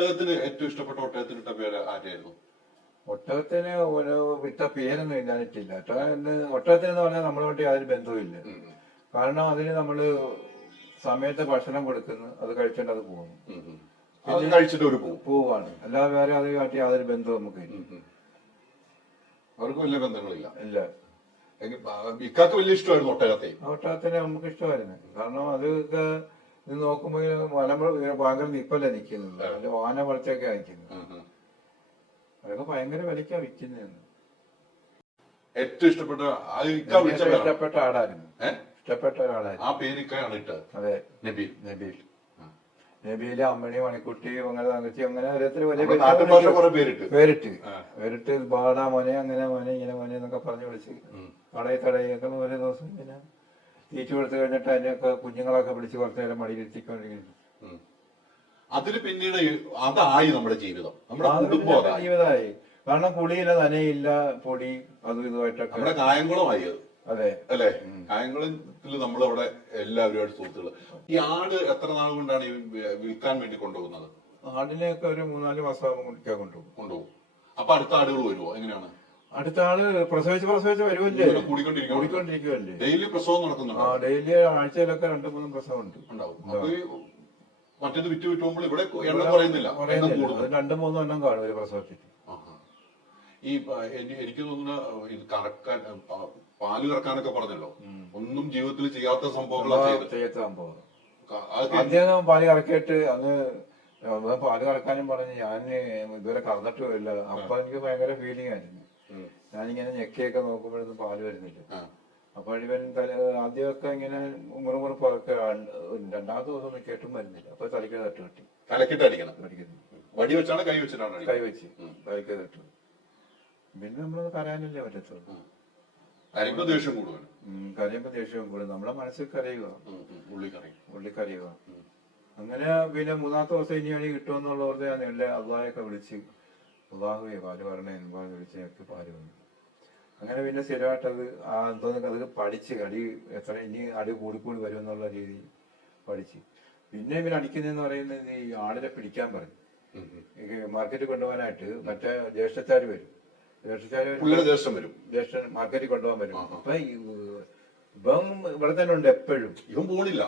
ഒട്ടകത്തിന് ഏറ്റവും ഇഷ്ടപ്പെട്ട ഒട്ടകത്തിന് ഇട്ട പേര് ആരായിരുന്നു? ഒട്ടകത്തിന് ഒരു വിട്ട പേരൊന്നും ഇല്ലാനിട്ടില്ല. ഒട്ടകത്തിന് എന്ന് പറഞ്ഞാൽ നമ്മളോട്ട് യാതൊരു ബന്ധവുമില്ല. കാരണം അതിന് നമ്മള് സമയത്ത് ഭക്ഷണം കൊടുക്കുന്നു, അത് കഴിച്ചിട്ട് അത് പോകുന്നു, കഴിച്ചിട്ട് ഒരു പോവാണ്. അല്ലാതെ വേറെ അതുമായിട്ട് യാതൊരു ബന്ധവും നമുക്ക് അവർക്ക് വലിയ ബന്ധങ്ങളില്ല. ഇല്ല. ഇക്കാക്ക് വലിയ ഇഷ്ടമായിരുന്നു ഒട്ടകത്തെ. ഒട്ടകത്തിനെ നമുക്ക് ഇഷ്ടമായിരുന്നു. കാരണം അതൊക്കെ ഇത് നോക്കുമ്പോൾ ഭയങ്കര നിപ്പല്ല നിൽക്കുന്നത്, അതിന്റെ വാന വളർത്തൊക്കെ അയക്കുന്നത്. അതൊക്കെ ഭയങ്കര വിലക്കാ വിൽക്കുന്നതെന്ന്. ഏറ്റവും ഇഷ്ടപ്പെട്ട ഇഷ്ടപ്പെട്ട ആളായിരുന്നു. ഇഷ്ടപ്പെട്ട ഒരാളായിരുന്നു. ആ പേര് ഇക്കയാണ് ഇട്ടത്. അതെ, നബീൽ. നബീല്, അമ്മണി, മണിക്കുട്ടി, അങ്ങനെ തങ്കച്ചി, അങ്ങനെ ഓരോരുത്തർ പേരിട്ട് ബാടാ മോനെ, അങ്ങനെ മോനെ, ഇങ്ങനെ മോനെ എന്നൊക്കെ പറഞ്ഞു വിളിച്ച് തടയൊക്കെ ഓരോ ദിവസം ഇങ്ങനെ തീറ്റ കൊടുത്തു കഴിഞ്ഞിട്ട് അതിനൊക്കെ കുഞ്ഞുങ്ങളൊക്കെ വിളിച്ച് കുറച്ചു നേരം മടിയിലെത്തിക്കൊണ്ടിരിക്കുന്നു. അതിന് പിന്നീട് അതായി നമ്മുടെ ജീവിതം, ജീവിതമായി. കാരണം കുളിയില്ല, നനയില്ല, പൊടി അതും ഇതുമായിട്ടൊക്കെ നമ്മുടെ കായംകുളമായി അത്. അതെ അല്ലെ, കായംകുളത്തിൽ നമ്മളവിടെ എല്ലാവരുമായിട്ട് സുഹൃത്തുക്കള്. ഈ ആട് എത്ര നാൾ കൊണ്ടാണ് ഈ വിൽക്കാൻ വേണ്ടി കൊണ്ടുപോകുന്നത്? ആടിനെയൊക്കെ ഒരു 3-4 മാസം കുടിക്കാൻ കൊണ്ടുപോകും. അപ്പൊ അടുത്ത ആടുകൾ വരുമോ? എങ്ങനെയാണ്? അടുത്ത ആള് പ്രസവിച്ച് വരുമല്ലേ, കൂടിക്കൊണ്ടിരിക്കുവല്ലേ. ഡെയിലി പ്രസവം നടക്കുന്നുണ്ടോ? ഡെയിലി ആഴ്ചയിലൊക്കെ 2-3 പ്രസവം ഉണ്ട്. മറ്റേത് വിറ്റ് പോകുമ്പോൾ ഇവിടെ എണ്ണം പറയുന്നില്ല, 2-3 എണ്ണം കാണും ഒരു പ്രസവത്തിൽ. ഈ എനിക്ക് തോന്നുന്ന ഇത് കറക്കാൻ, പാല് കറക്കാനൊക്കെ പറഞ്ഞല്ലോ, ഒന്നും ജീവിതത്തിൽ ചെയ്യാത്ത സംഭവങ്ങളൊക്കെ ചെയ്യാത്ത സംഭവം. ആദ്യം പാല് കറക്കിയിട്ട് അന്ന് പാല് കറക്കാനും പറഞ്ഞ് ഞാൻ ഇതുവരെ കറന്നിട്ടുമില്ല. അപ്പൊ എനിക്ക് ഭയങ്കര ഫീലിംഗ് ആയിരുന്നു. ഞാനിങ്ങനെ ഞെക്കിയൊക്കെ നോക്കുമ്പോഴൊന്നും പാല് വരുന്നില്ല. അപ്പൊ ഇവൻ ആദ്യമൊക്കെ ഇങ്ങനെ മുറുമുറുപ്പൊക്കെ, 2ാമത്തെ ദിവസം കേട്ടും വരുന്നില്ല. അപ്പൊ തലയ്ക്ക് തട്ട് കിട്ടി. തലക്കിട്ട് അടിക്കണം. വടി വെച്ചാണ് കൈ വെച്ചിട്ടാണ്? കൈ വെച്ച് തലയ്ക്ക് തട്ടു. പിന്നെ നമ്മളത് കരയാനല്ലേ പറ്റത്തുള്ളൂ. കരയുമ്പോ ദേഷ്യം കൂടും. നമ്മളെ മനസ്സിൽ കരയുക, ഉള്ളി കരയുക. അങ്ങനെ പിന്നെ 3ാമത്തെ ദിവസം ഇനി വഴി കിട്ടുമെന്നുള്ളവരുടെ എല്ലാ അള്ളാഹയൊക്കെ വിളിച്ച് അള്ളാഹുവെ പാല് പറഞ്ഞ എന്ന് വിളിച്ച് ഞങ്ങൾക്ക് പാല് വന്നു. അങ്ങനെ പിന്നെ സ്ഥിരമായിട്ടത് അത് പഠിച്ച് അടി എത്ര ഇനി അടി കൂടിക്കൂടി വരുമെന്നുള്ള രീതിയിൽ പഠിച്ച്. പിന്നെ ഇവൻ അടിക്കുന്നതെന്ന് പറയുന്നത് ഈ ആടിനെ പിടിക്കാൻ പറയും. മാർക്കറ്റിൽ കൊണ്ടുപോകാനായിട്ട് മറ്റേ ജ്യേഷ്ഠച്ചാര് വരും. ജ്യേഷ്ഠൻ മാർക്കറ്റിൽ കൊണ്ടുപോകാൻ വരും. അപ്പൊ ഇപ്പം ഇവിടെ തന്നെ ഉണ്ട് എപ്പോഴും. ഇവൻ പോണില്ല.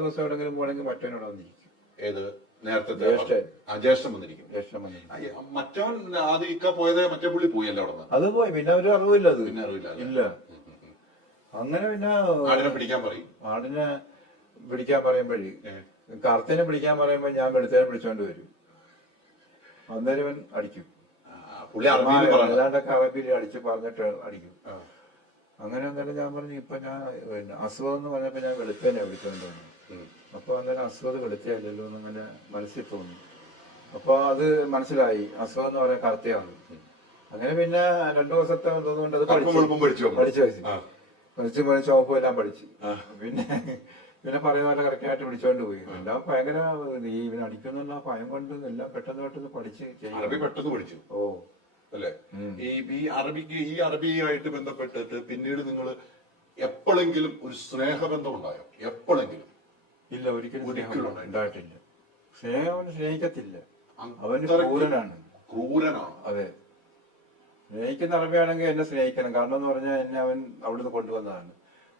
ദിവസം എവിടെങ്കിലും പോകണമെങ്കിൽ മറ്റവനോട് വന്നിരിക്കും. ജ്യേഷ്ഠൻ വന്നിരിക്കും. മറ്റവൻ ആദ്യം ഇക്ക പോയത് മറ്റേ പുള്ളി പോയല്ലോ അവിടെ. അത് പോയി. പിന്നെ അവര് അറിവില്ല. അത് പിന്നെ അറിവില്ല. ഇല്ല. അങ്ങനെ പിന്നെ ആടിനെ പിടിക്കാൻ പറയും. ആടിനെ പിടിക്കാൻ പറയുമ്പോഴേ, കറുത്തിനെ പിടിക്കാൻ പറയുമ്പോ ഞാൻ വെളുത്തേനെ പിടിച്ചോണ്ട് വരും. അന്നേരം ഇവൻ അടിക്കും. അല്ലാണ്ടൊക്കെ അറബിയിൽ അടിച്ച് പറഞ്ഞിട്ട് അടിക്കും. അങ്ങനെ അന്നേരം ഞാൻ പറഞ്ഞു ഇപ്പൊ ഞാൻ അസുഖം എന്ന് പറഞ്ഞപ്പോ ഞാൻ വെളുത്തേനെ വിളിച്ചോണ്ട് വന്നു. അപ്പൊ അന്നേരം അസുഖം വെളുത്തയല്ലോ എന്നങ്ങനെ മനസ്സിൽ തോന്നി. അപ്പൊ അത് മനസ്സിലായി അസുഖം എന്ന് പറയാൻ കറുത്തയാണ്. അങ്ങനെ പിന്നെ 2 ദിവസത്തെ തോന്നുകൊണ്ട് അത് പഠിച്ചു ചോപ്പും എല്ലാം പഠിച്ചു. പിന്നെ പറയുന്ന പോലെ കറക്റ്റായിട്ട് പിടിച്ചോണ്ട് പോയി. എല്ലാം ഭയങ്കര ഈ ഇവൻ അടിക്കുന്നുള്ള ഭയം കൊണ്ട് എല്ലാം പെട്ടെന്ന് പഠിച്ച് പെട്ടെന്ന് പഠിച്ചു. ഓ അല്ലെ. ഈ അറബിയായിട്ട് ബന്ധപ്പെട്ടിട്ട് പിന്നീട് നിങ്ങൾ എപ്പോഴെങ്കിലും ഒരു സ്നേഹബന്ധം ഉണ്ടായോ? എപ്പോഴെങ്കിലും? ഇല്ല, ഒരിക്കലും ഉണ്ടായിട്ടില്ല. സ്നേഹം അവന് സ്നേഹിക്കത്തില്ല. അവന് ക്രൂരനാണ്. അതെ, സ്നേഹിക്കുന്ന അറബിയാണെങ്കിൽ എന്നെ സ്നേഹിക്കണം. കാരണം എന്ന് പറഞ്ഞാൽ എന്നെ അവൻ അവിടുന്ന്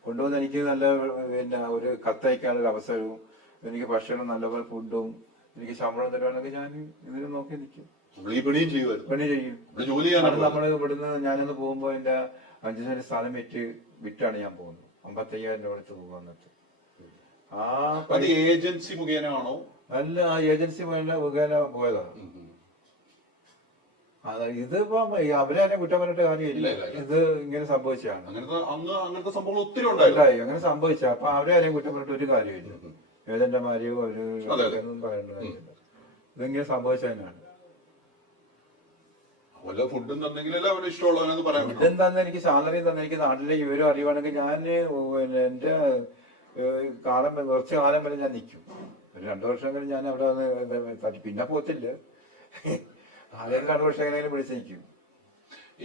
കൊണ്ടുവന്ന് എനിക്ക് നല്ല പിന്നെ ഒരു കത്തയക്കാനുള്ള അവസരവും എനിക്ക് ഭക്ഷണം നല്ലപോലെ ഫുഡും എനിക്ക് ശമ്പളം തരുവാണെങ്കിൽ ഞാൻ ഇതിന് നോക്കി നിൽക്കും. പണി ചെയ്യും. നമ്മള് ഇവിടുന്ന് ഞാനൊന്ന് പോകുമ്പോ എന്റെ 5 സെന്റ് സ്ഥലം വിറ്റാണ് ഞാൻ പോകുന്നത്. 55,000 രൂപ എടുത്ത് പോകാന്നിട്ട്. ഏജൻസി മുഖേനയാണോ? അല്ല, ആ ഏജൻസി മുഖേന പോയതാണ്. ഇതിപ്പോ അവരെ തന്നെ കുറ്റം പറഞ്ഞിട്ട് കാര്യമില്ല. ഇത് ഇങ്ങനെ സംഭവിച്ചാണ്. അങ്ങനത്തെ സംഭവങ്ങൾ ഒത്തിരി ഉണ്ടായി. അങ്ങനെ സംഭവിച്ച അപ്പൊ അവരെ ആരെയും കുറ്റം പറഞ്ഞിട്ട് ഒരു കാര്യമില്ല. ഏജന്റമാരെയോ അവരൊന്നും പറയേണ്ട കാര്യമില്ല. ഇതിങ്ങനെ സംഭവിച്ചതിനാണ്. ഫുഡും തന്നെങ്കിൽ എനിക്ക് സാലറി തന്നെ എനിക്ക് നാട്ടിലെ വിവരം അറിയുവാണെങ്കിൽ ഞാൻ എന്റെ കുറച്ച് കാലം വരെ ഞാൻ നിൽക്കും. ഒരു 2 വർഷം കഴിഞ്ഞ് ഞാൻ അവിടെ പിന്നെ പോത്തില്ല. ആദ്യം 2 വർഷം എങ്ങനെയും പിടിച്ച് നിൽക്കും.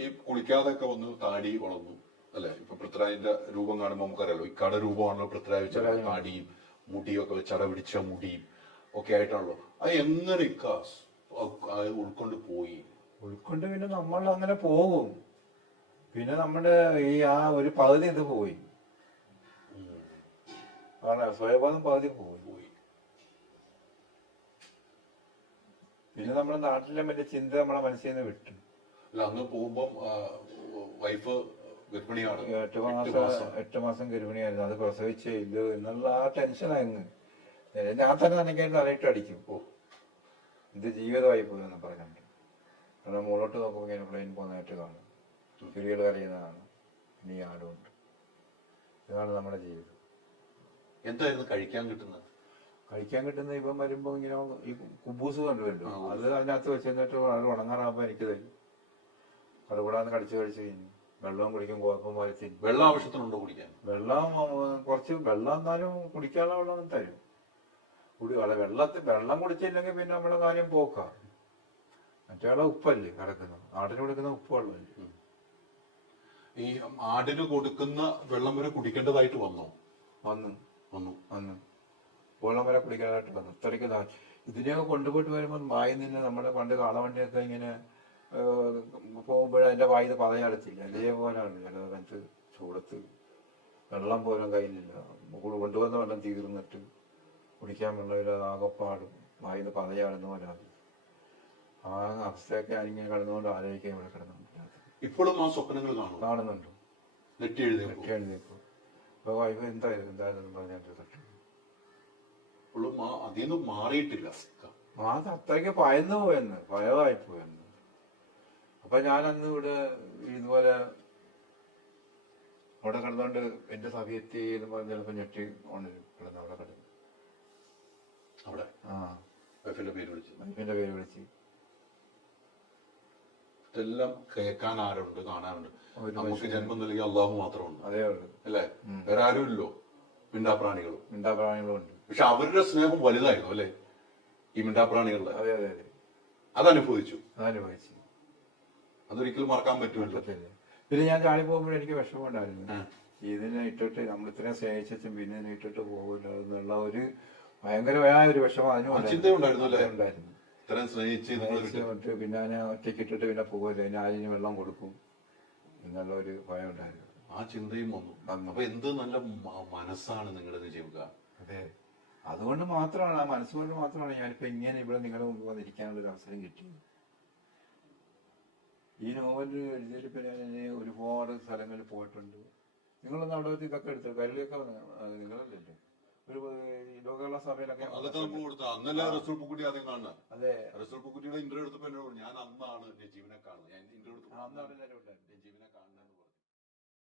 ഈ കുളിക്കാതൊക്കെ വന്ന് താടി വളർന്നു അല്ലെ? ഇപ്പൊ പൃഥ്വിരാജിന്റെ രൂപം കാണുമ്പോൾ നമുക്കറിയാലോ, ഇക്കാടെ രൂപമാണല്ലോ പൃഥ്വിരാജ്. താടിയും മുടിയും ഒക്കെ ചട പിടിച്ച മുടിയും ഒക്കെ ആയിട്ടാണല്ലോ. അത് എങ്ങനെ ഉൾക്കൊണ്ട് പോയി? ഉൾക്കൊണ്ട് പിന്നെ നമ്മൾ അങ്ങനെ പോകും. പിന്നെ നമ്മുടെ ഈ ആ ഒരു പകുതി ഇത് പോയി, സ്വയബോധം പകുതി പോയി. പിന്നെ നമ്മുടെ നാട്ടിലെ മറ്റേ ചിന്ത നമ്മളെ മനസ്സിൽ നിന്ന് വിട്ടു. അല്ല, അന്ന് പോകുമ്പോ വൈഫ് ഗർഭിണിയാണ്, 8 മാസം ഗർഭിണിയായിരുന്നു. അത് പ്രസവിച്ചേ ഇല്ല എന്നുള്ള ആ ടെൻഷനായിരുന്നു. ഞാൻ തന്നെ നനയ്ക്കാണ്ട് അറിയിട്ട് അടിക്കും. ഇത് ജീവിതമായി പോയെന്ന് പറഞ്ഞിട്ട്. കാരണം മുകളോട്ട് നോക്കുമ്പോൾ ഇങ്ങനെ പ്ലെയിൻ പോകുന്നതായിട്ട് കാണും, കിളികൾ കരയുന്നതാണ്, ഇനി ആടുണ്ട്. ഇതാണ് നമ്മുടെ ജീവിതം. എന്തായിരുന്നു കഴിക്കാൻ കിട്ടുന്നത്? കഴിക്കാൻ കിട്ടുന്ന ഇപ്പം വരുമ്പോ ഇങ്ങനെ ഈ കുബൂസ് കണ്ടുവല്ലോ, അത് അതിനകത്ത് വെച്ചിട്ട് അത് ഉണങ്ങാറാകുമ്പോ എനിക്ക് തരും. അതുകൂടാന്ന് കടിച്ചു കഴിഞ്ഞു. വെള്ളവും കുടിക്കും, കുഴപ്പം വരത്തി. വെള്ളം ആവശ്യത്തിനുണ്ടോ കുടിക്കാൻ? വെള്ളം കുറച്ച് വെള്ളം എന്നാലും കുടിക്കാനുള്ള വെള്ളം തരും. വെള്ളം കുടിച്ചില്ലെങ്കിൽ പിന്നെ നമ്മളെ കാര്യം പോക്കാം. മറ്റേ ഉപ്പല്ലേ കിടക്കുന്നത്, ആടിന് കൊടുക്കുന്ന ഉപ്പ് വെള്ളമല്ലേ. ഈ ആടിന് കൊടുക്കുന്ന വെള്ളം വരെ കുടിക്കേണ്ടതായിട്ട് വന്നു. വെള്ളം വരെ കുടിക്കാനായിട്ട് വന്നു. ഇത്രയ്ക്ക് ഇതിനെയൊക്കെ കൊണ്ടുപോയിട്ട് വരുമ്പോൾ വായിൽ നിന്ന് നമ്മുടെ പണ്ട് കാളവണ്ടിയൊക്കെ ഇങ്ങനെ പോകുമ്പോഴേ അതിന്റെ വായിൽ പതയടച്ചില്ല, അതേപോലെയാണ് ചിലത് ചൂടത്ത്. വെള്ളം പോലും കയ്യിലില്ല, കൊണ്ടുവന്ന വെള്ളം തീർന്നിട്ട് കുടിക്കാൻ വെള്ളമില്ലാതെ ആകപ്പാടും വായിൽ പതയാടുന്ന പോലെ. ആ അവസ്ഥയൊക്കെ ഞാനിങ്ങനെ കിടന്നുകൊണ്ട് ആലോചിക്കാൻ ഇവിടെ കിടന്നുണ്ട്. ഇപ്പോഴും ആ സ്വപ്നങ്ങൾ കാണുന്നുണ്ട്. നെറ്റി എഴുതിയപ്പോ അപ്പൊ വൈഫ് എന്തായാലും പറഞ്ഞിട്ട് അതിന്ന് മാറിയിട്ടില്ല. അത് അത്രയ്ക്ക് ഭയമായി പോയെന്ന്. അപ്പൊ ഞാനന്ന് ഇവിടെ ഇതുപോലെ അവിടെ കിടന്നോണ്ട് എന്റെ സഭയെത്തി എന്ന് പറഞ്ഞ് ചിലപ്പോ ഞെട്ടി കിടന്ന് അവിടെ കിടന്നു. വൈഫിന്റെ പേര് വിളിച്ച് ഇതെല്ലാം കേൾക്കാൻ ആരുണ്ട്, കാണാനുണ്ട്. നമുക്ക് ജന്മം നൽകിയ അള്ളാഹു മാത്രമുണ്ട്. അതേ ഉള്ളു അല്ലേ? വേറെ ആരുമില്ലോ. മിണ്ടാപ്രാണികളും ഉണ്ട്. പക്ഷെ അവരുടെ സ്നേഹം വലുതായിരുന്നു അല്ലെ, ഈ മിണ്ടാപ്രാണികളുടെ. അതെ. അതനുഭവിച്ചു. അതൊരിക്കലും മറക്കാൻ പറ്റുമല്ലോ. പിന്നെ ഞാൻ ചാടി പോകുമ്പോൾ എനിക്ക് വിഷമം ഉണ്ടായിരുന്നു. ഇതിനെ ഇട്ടിട്ട് നമ്മൾ ഇത്രയും സ്നേഹിച്ചും പിന്നെ ഇതിനെ ഇട്ടിട്ട് പോകില്ല എന്നുള്ള ഒരു ഭയങ്കരമായ ഒരു വിഷമം അതിനുണ്ടായിരുന്നു. പിന്നെ അതിനെ ഒറ്റയ്ക്ക് ഇട്ടിട്ട് പിന്നെ പോകില്ല, പിന്നെ അതിന് വെള്ളം കൊടുക്കും എന്നുള്ള ഒരു ഭയം ഉണ്ടായിരുന്നു. ആ ചിന്തയും വന്നു. അപ്പൊ എന്ത് നല്ല മനസ്സാണ് നിങ്ങളുടെ ജീവിക. അതെ, അതുകൊണ്ട് മാത്രമാണ്, ആ മനസ്സുകൊണ്ട് മാത്രമാണ് ഞാനിപ്പോ ഇങ്ങനെ ഇവിടെ നിങ്ങളുടെ മുമ്പ് വന്നിരിക്കാനുള്ള ഒരു അവസരം കിട്ടിയത്. ഈ നോവൽ എഴുതിയപ്പോ ഞാൻ ഒരുപാട് സ്ഥലങ്ങളിൽ പോയിട്ടുണ്ട്. നിങ്ങളൊന്ന് അവിടെ ഇതൊക്കെ എടുത്തു കരളിയൊക്കെ നിങ്ങളല്ലേ ഒരു ലോകകേരള സഭയിലൊക്കെ. അതെ, ഇന്റർവ്യൂ എടുത്തപ്പോ ഞാൻ അന്നാണ് എന്റെ ജീവനെ കാണുന്നത്.